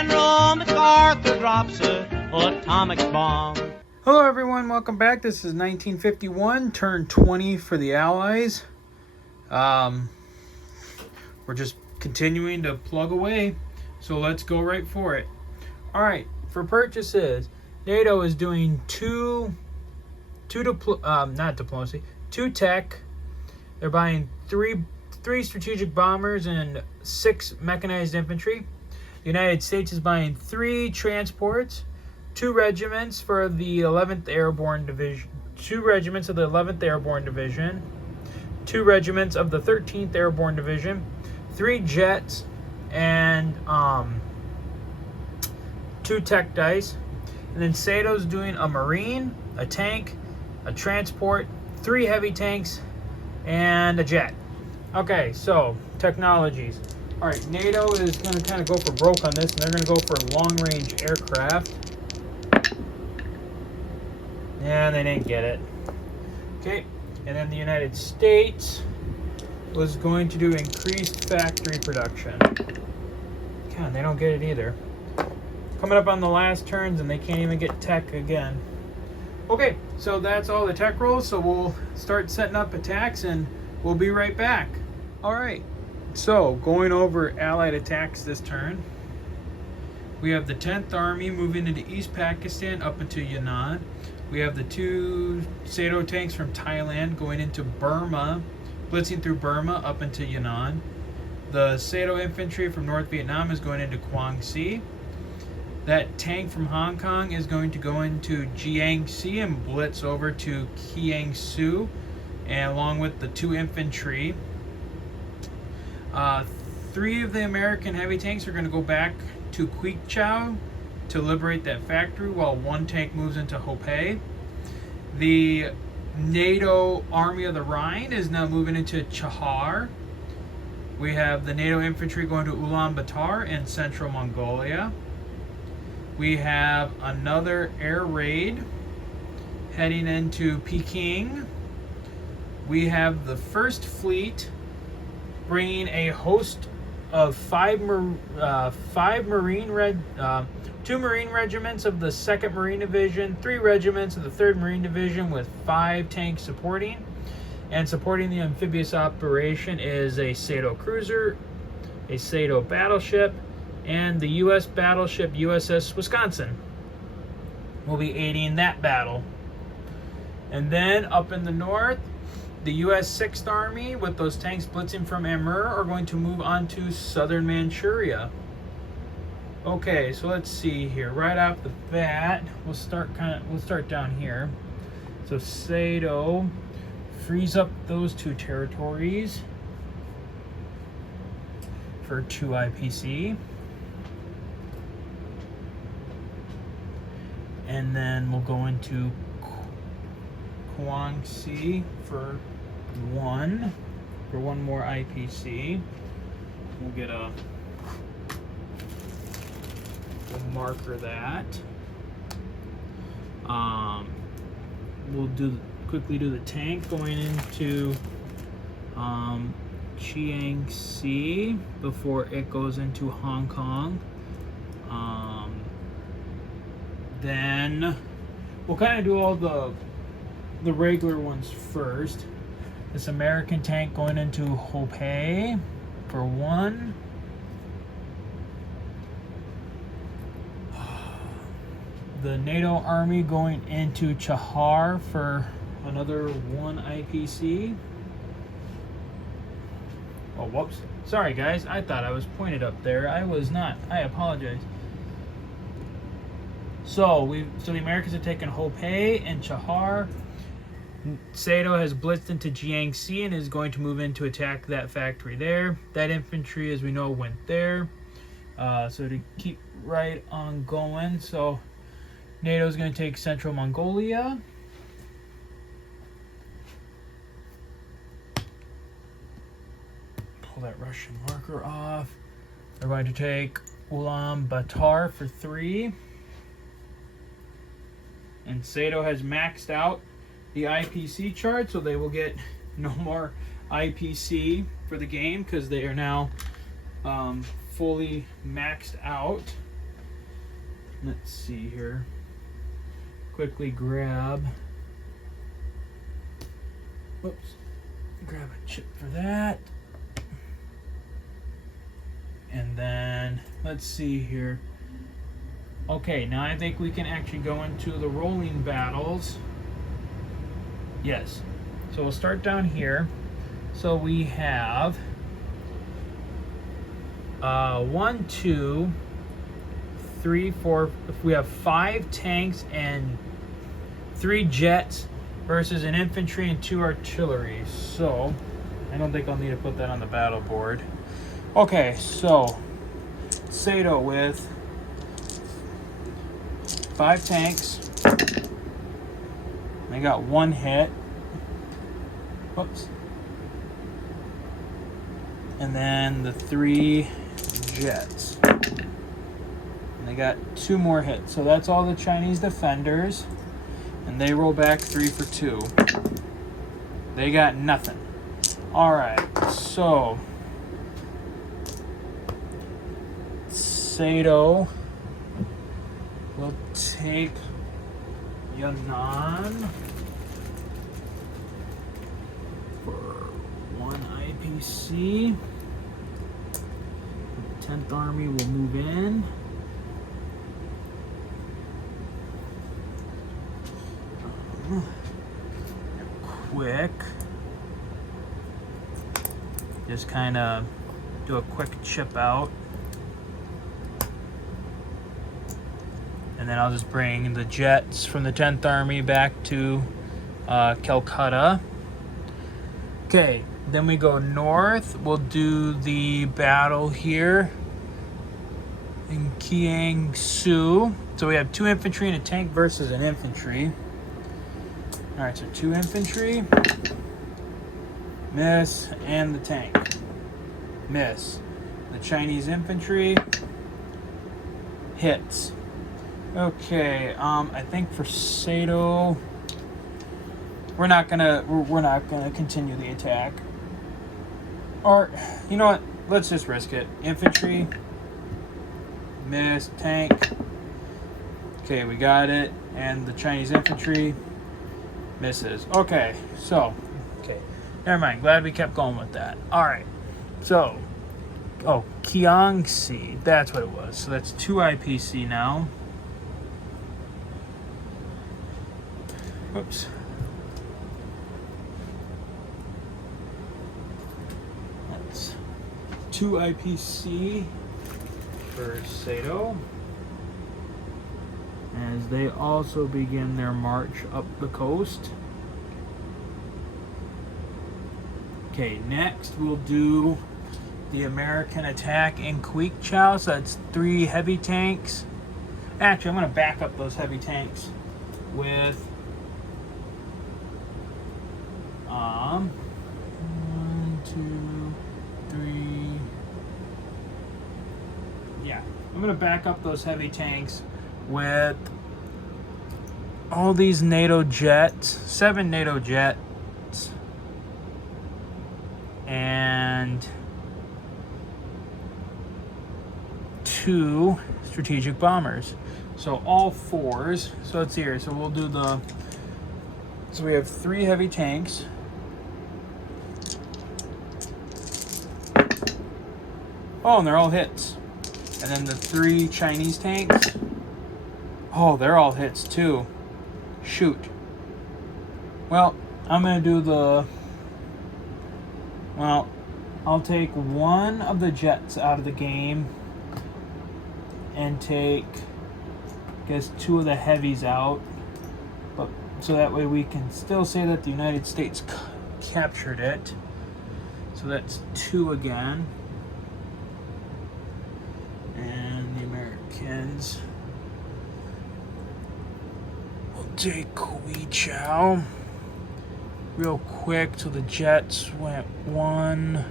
General MacArthur drops a atomic bomb. Hello everyone, welcome back. This is 1951, turn 20 for the Allies. We're just continuing to plug away, so let's go right for it. Alright, for purchases, NATO is doing two tech. They're buying three strategic bombers and 6 mechanized infantry. The United States is buying 3 transports, 2 regiments for the 11th Airborne Division, 2 regiments of the 11th Airborne Division, 2 regiments of the 13th Airborne Division, 3 jets, and 2 tech dice. And then Sato's doing a Marine, a tank, a transport, 3 heavy tanks, and a jet. Okay, so technologies. All right, NATO is going to kind of go for broke on this, and they're going to go for long-range aircraft. Yeah, they didn't get it. Okay, and then the United States was going to do increased factory production. God, they don't get it either. Coming up on the last turns, and they can't even get tech again. Okay, so that's all the tech rolls, so we'll start setting up attacks, and we'll be right back. All right, so going over Allied attacks this turn. We have the 10th Army moving into East Pakistan up into Yangon. We have the 2 Sato tanks from Thailand going into Burma, blitzing through Burma up into Yangon. The Sato infantry from North Vietnam is going into Quang Si. That tank from Hong Kong is going to go into Jiangxi and blitz over to Kiangsu, and along with the 2 infantry. 3 of the American heavy tanks are going to go back to Quichao to liberate that factory, while 1 tank moves into Hopei. The NATO Army of the Rhine is now moving into Chahar. We have the NATO infantry going to Ulaanbaatar in central Mongolia. We have another air raid heading into Peking. We have the 1st Fleet bringing a host of 2 Marine regiments of the 2nd Marine Division, 3 regiments of the 3rd Marine Division with 5 tanks supporting. And supporting the amphibious operation is a Sato cruiser, a Sato battleship, and the U.S. battleship USS Wisconsin will be aiding that battle. And then up in the north, the U.S. 6th Army, with those tanks blitzing from Amur, are going to move on to southern Manchuria. Okay, so let's see here. Right off the bat, we'll start down here. So Sato frees up those 2 territories for 2 IPC. And then we'll go into Quang Si for 1 more IPC. We'll get we'll marker that. We'll quickly do the tank going into Jiangxi before it goes into Hong Kong. Then we'll kind of do all the regular ones first. This American tank going into Hopei for 1. The NATO Army going into Chahar for another 1 IPC. Oh, whoops. Sorry, guys. I thought I was pointed up there. I was not. I apologize. So the Americans have taken Hopei and Chahar. Sato has blitzed into Jiangxi and is going to move in to attack that factory there. That infantry, as we know, went there. So to keep right on going, so NATO is going to take central Mongolia. Pull that Russian marker off. They're going to take Ulaanbaatar for 3. And Sato has maxed out the IPC chart, so they will get no more IPC for the game because they are now fully maxed out. let's see here. Quickly grab. Whoops. Grab a chip for that. And then, let's see here. Okay, now I think we can actually go into the rolling battles. Yes. So we'll start down here. So we have 1, 2, 3, 4. We have 5 tanks and 3 jets versus an infantry and 2 artillery. So I don't think I'll need to put that on the battle board. Okay, so Sato with 5 tanks. They got 1 hit. Whoops. And then the 3 jets. And they got 2 more hits. So that's all the Chinese defenders. And they roll back 3 for 2. They got nothing. Alright, so Sato will take Yan'an for 1 IPC. The 10th Army will move in. Quick. Just kind of do a quick chip out. And then I'll just bring the jets from the 10th Army back to Calcutta. Okay, then we go north. We'll do the battle here in Kiangsu. So we have 2 infantry and a tank versus an infantry. Alright, so 2 infantry. Miss. And the tank. Miss. The Chinese infantry hits. Okay, I think for Sato, we're not gonna continue the attack. Or, you know what? Let's just risk it. Infantry, miss, tank. Okay, we got it. And the Chinese infantry misses. Okay, so, never mind. Glad we kept going with that. All right, so, Kiangsi, that's what it was. So that's 2 IPC now. Oops. That's 2 IPC for Sato. As they also begin their march up the coast. Okay, next we'll do the American attack in Queekchow. So that's 3 heavy tanks. Actually, I'm going to back up those heavy tanks with 1, 2, 3. Yeah, I'm gonna back up those heavy tanks with all these NATO jets, 7 NATO jets, and 2 strategic bombers. So all 4s. So let's see here. So we'll do the. So we have 3 heavy tanks. Oh, and they're all hits. And then the 3 Chinese tanks. Oh, they're all hits too. Shoot. Well, I'm going to do the... Well, I'll take 1 of the jets out of the game. And take, I guess, 2 of the heavies out. But so that way we can still say that the United States captured it. So that's 2 again. And the Americans will take Queekchow real quick. So the jets went 1,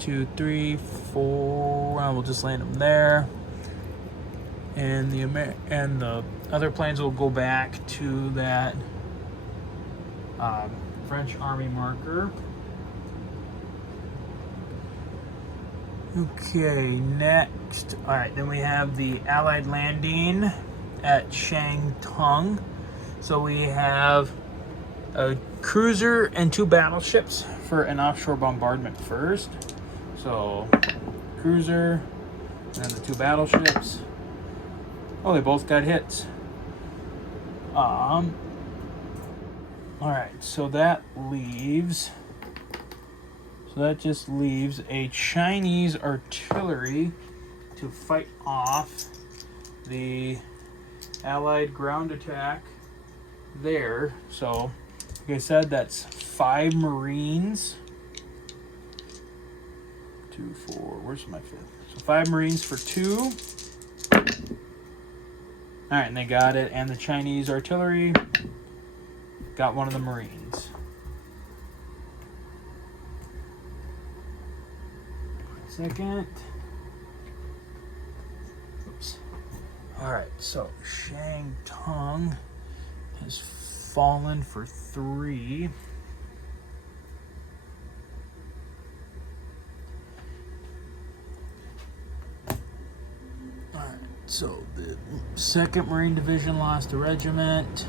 2, 3, 4. We'll just land them there. And the other planes will go back to that French Army marker. Okay, next. Alright, then we have the Allied landing at Shantung. So we have a cruiser and 2 battleships for an offshore bombardment first. So cruiser and then the 2 battleships. Oh, they both got hits. All right, so that just leaves a Chinese artillery to fight off the Allied ground attack there. So, like I said, that's 5 Marines. 2, 4, where's my 5th? So 5 Marines for 2. Alright, and they got it. And the Chinese artillery got one of the Marines. Second. Oops. Alright, so Shantung has fallen for 3. Alright, so the 2nd Marine Division lost a regiment.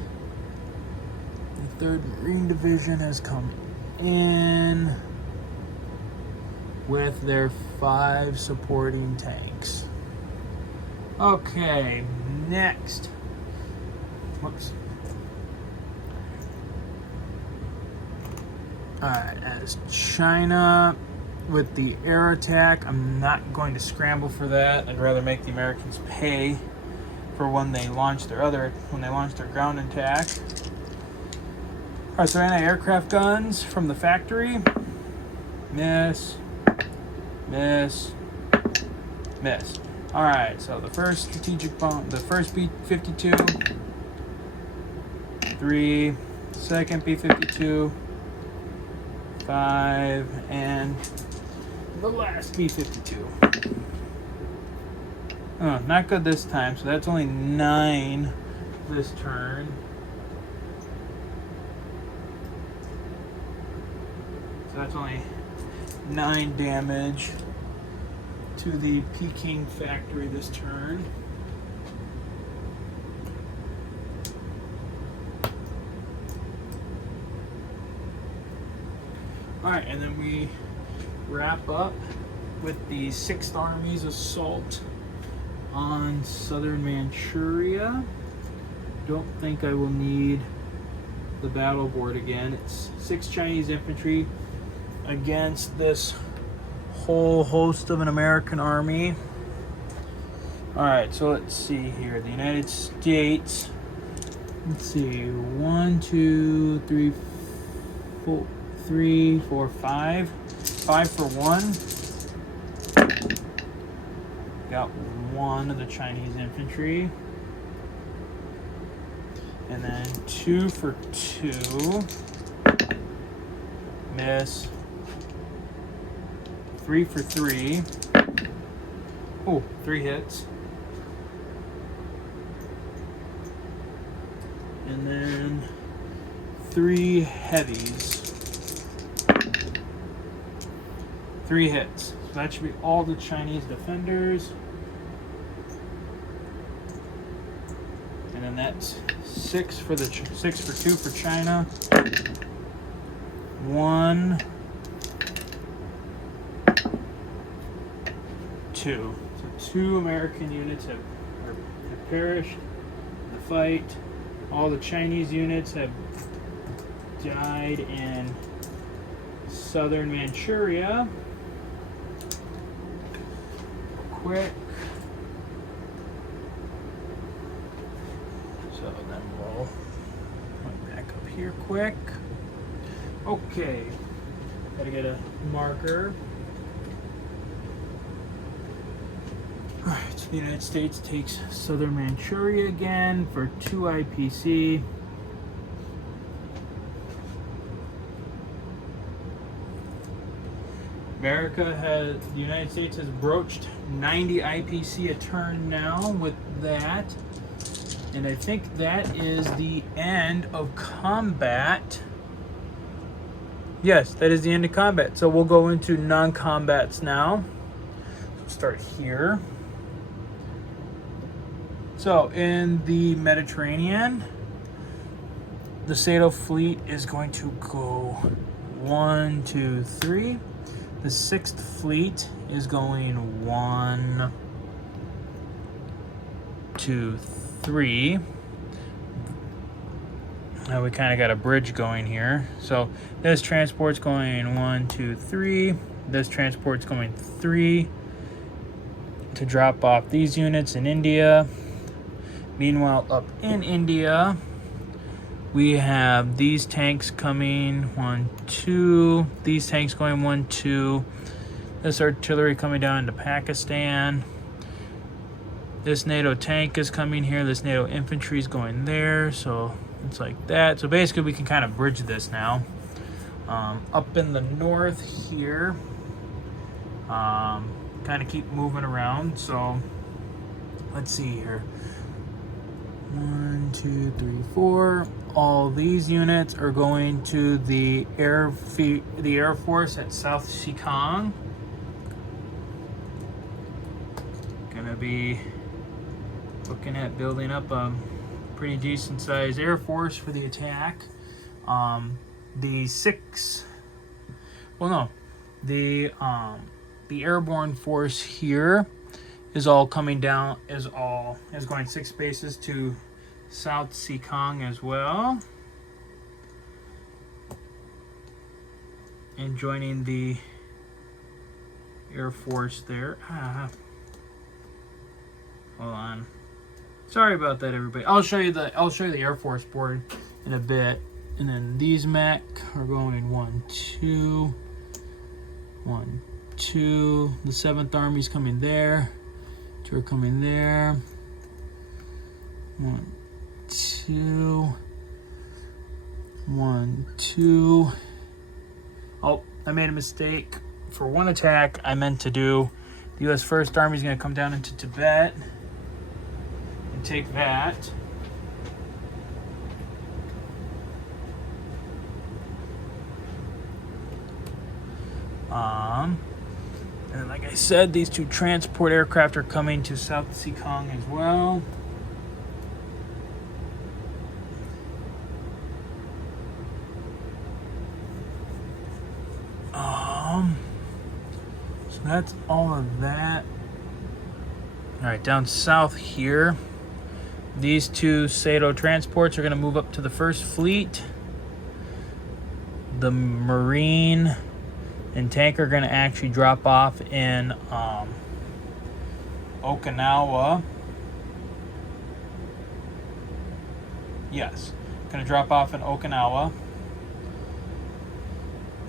The 3rd Marine Division has come in with their 5 supporting tanks. Okay, next. Whoops. Alright, as China with the air attack, I'm not going to scramble for that. I'd rather make the Americans pay for when they launch their ground attack. Alright, so anti-aircraft guns from the factory. Miss. Miss. Miss. Alright, so the first strategic bomb, the first B-52, 3, second B-52, 5, and the last B-52. Oh, not good this time, so that's only 9 this turn. So that's only 9 damage to the Peking factory this turn. Alright, and then we wrap up with the 6th Army's assault on southern Manchuria. Don't think I will need the battle board again. It's 6 Chinese infantry against this whole host of an American army. Alright, so let's see here. The United States, let's see, 1, 2, 3, 4, 3, 4, 5. 5 for 1. Got 1 of the Chinese infantry. And then 2 for 2. Miss. 3 for 3. Oh, 3 hits. And then 3 heavies. 3 hits. So that should be all the Chinese defenders. And then that's 6 for 2 for China. 1, 2. So 2 American units have perished in the fight. All the Chinese units have died in southern Manchuria. Quick. So then we'll come back up here quick. Okay. Gotta get a marker. Alright, so the United States takes southern Manchuria again for 2 IPC. The United States has broached 90 IPC a turn now with that. And I think that is the end of combat. Yes, that is the end of combat. So we'll go into non-combats now. So start here. So in the Mediterranean, the Sado fleet is going to go 1, 2, 3. The 6th fleet is going 1, 2, 3. Now we kind of got a bridge going here. So this transport's going 1, 2, 3. This transport's going 3 to drop off these units in India. Meanwhile, up in India, we have these tanks coming 1, 2. These tanks going 1, 2. This artillery coming down into Pakistan. This NATO tank is coming here. This NATO infantry is going there. So it's like that. So basically, we can kind of bridge this now. Up in the north here, kind of keep moving around. So let's see here. 1, 2, 3, 4. All these units are going to the Air Force at South Xikang. Gonna be looking at building up a pretty decent sized Air Force for the attack. The airborne force here is all coming down, is going 6 bases to South Xikang as well, and joining the Air Force there. Hold on, sorry about that, everybody. I'll show you the Air Force board in a bit. And then these mech are going 1, 2, 1, 2. The 7th Army's coming there. 2 are coming there. 1, 2. 1, 2. Oh, I made a mistake. For one attack, I meant to do the U.S. First Army is going to come down into Tibet and take that. And like I said, these 2 transport aircraft are coming to South Xikang as well. So that's all of that. All right, down south here, these 2 Sado transports are going to move up to the 1st Fleet. The Marine and tank are going to actually drop off in Okinawa. Yes, going to drop off in Okinawa.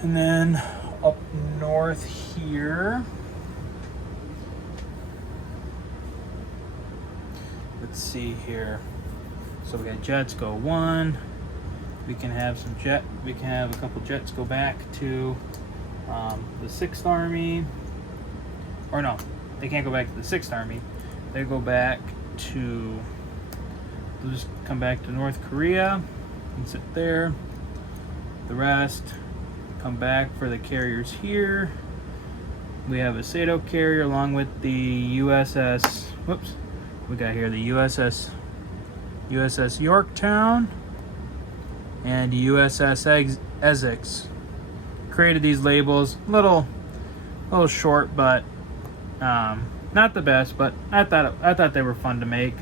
And then up north here, let's see here. So we got jets go 1. We can have a couple jets go back to the 6th Army. Or no, they can't go back to the 6th Army. They go back to, they'll just come back to North Korea and sit there. The rest come back for the carriers here. We have a Sado carrier along with the USS, we got here the USS Yorktown and USS Essex. Created these labels, little short, but not the best, but I thought they were fun to make.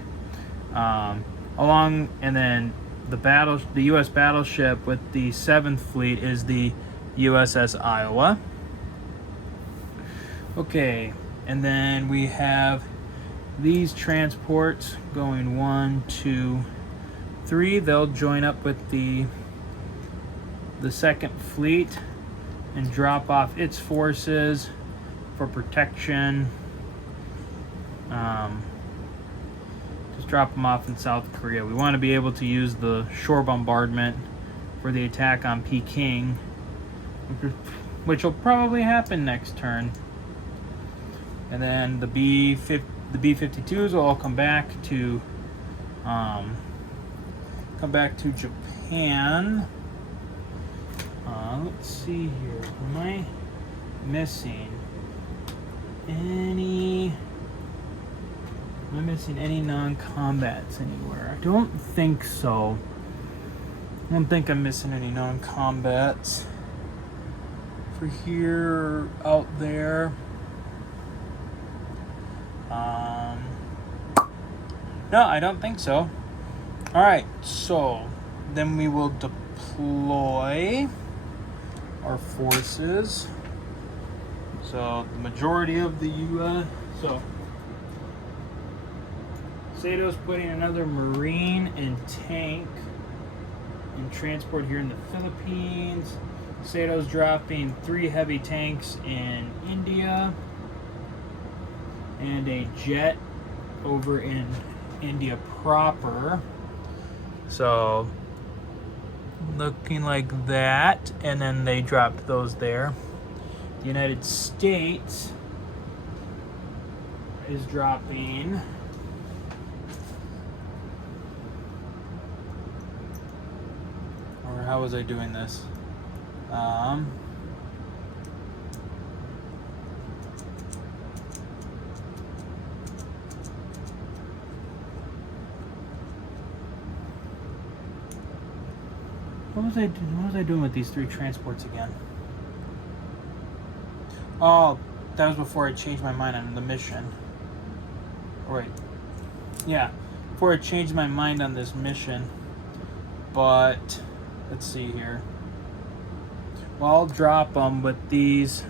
And then the U.S. battleship with the 7th Fleet is the USS Iowa. Okay, and then we have these transports going 1, 2, 3. They'll join up with the 2nd Fleet and drop off its forces for protection. Just drop them off in South Korea. We want to be able to use the shore bombardment for the attack on Peking, which will probably happen next turn. And then the B-52s will all come back to Japan. Let's see here. Am I missing any? Am I missing any non-combats anywhere? I don't think so. I don't think I'm missing any non-combats. For here, out there. No, I don't think so. Alright, so then we will deploy our forces. So the majority of the U.S. So Sato's putting another Marine and tank and transport here in the Philippines. Sato's dropping 3 heavy tanks in India and a jet over in India proper. So looking like that, and then they dropped those there. The United States is dropping how was I doing this? What was I doing with these 3 transports again? Oh, that was before I changed my mind on the mission. Right. Yeah, before I changed my mind on this mission. But let's see here. Well, I'll drop them with these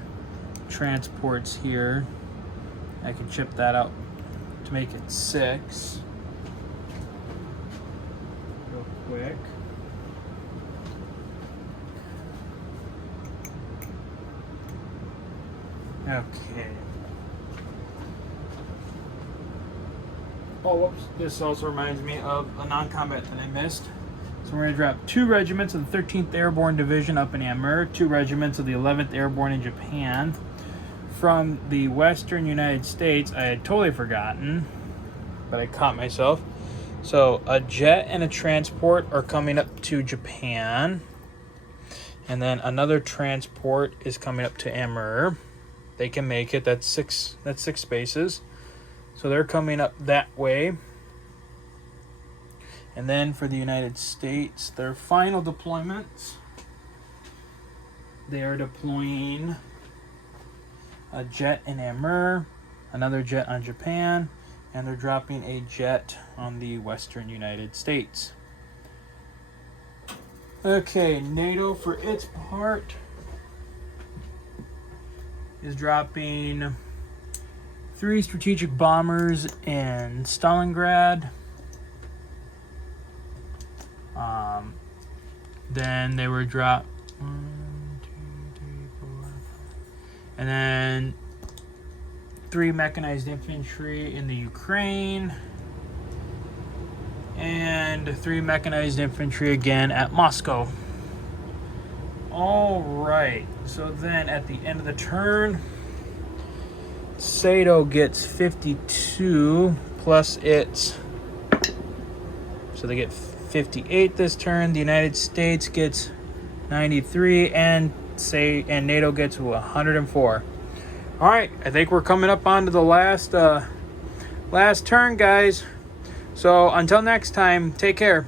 transports here. I can chip that out to make it 6. Real quick. Okay. Oh, whoops. This also reminds me of a non-combat that I missed. So we're going to drop 2 regiments of the 13th Airborne Division up in Amur, 2 regiments of the 11th Airborne in Japan. From the Western United States, I had totally forgotten, but I caught myself. So a jet and a transport are coming up to Japan. And then another transport is coming up to Amur. They can make it. That's 6 spaces. So they're coming up that way. And then for the United States, their final deployments, they are deploying a jet in Amur, another jet on Japan, and they're dropping a jet on the Western United States. Okay, NATO for its part is dropping 3 strategic bombers in Stalingrad. Then they were dropped 1, 2, 3, 4, 5. And then 3 mechanized infantry in the Ukraine. And 3 mechanized infantry again at Moscow. Alright, so then at the end of the turn, Sato gets 52 plus its, so they get 58 this turn. The United States gets 93, and NATO gets 104. All right, I think we're coming up onto the last turn, guys. So until next time, take care.